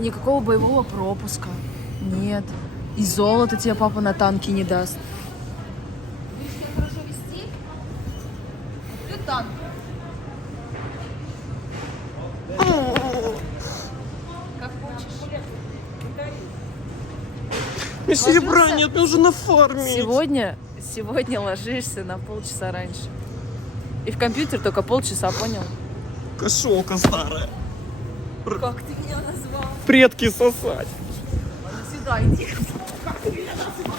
И никакого боевого пропуска. Нет. И золото тебе папа на танки не даст. Будешь себя хорошо вести? Куплю танк. Как хочешь. Мне серебра Ложился? нет, мне уже на фарме. Сегодня ложишься на полчаса раньше. И в компьютер только полчаса, понял? Кошелка старая. Как ты меня назвал? Предки сосать. Ладно, сюда иди. Как ты меня назвал?